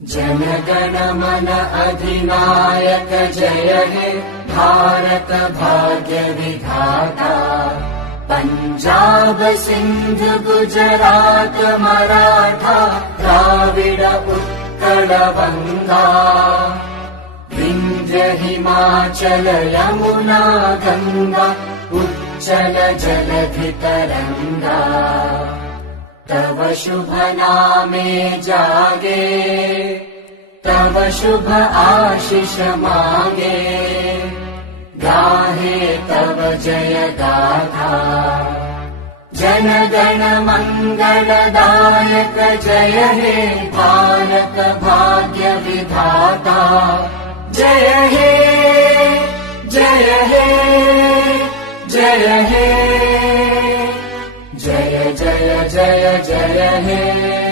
जनगण मन अधिनायक जय हे भारत भाग्य विधाता। पंजाब सिंध गुजरात मराठा द्राविड उत्कल बंगा। विंध्य हिमाचल यमुना गंगा उच्चल जलधि तरंगा। तव शुभ नामे जागे तव शुभ आशीष मागे। गाहे तव जय गाथा जनगण मंगलदायक जय हे भारत भाग्य विधाता। जय हे जय हे जय हे जय जय जय जय हे।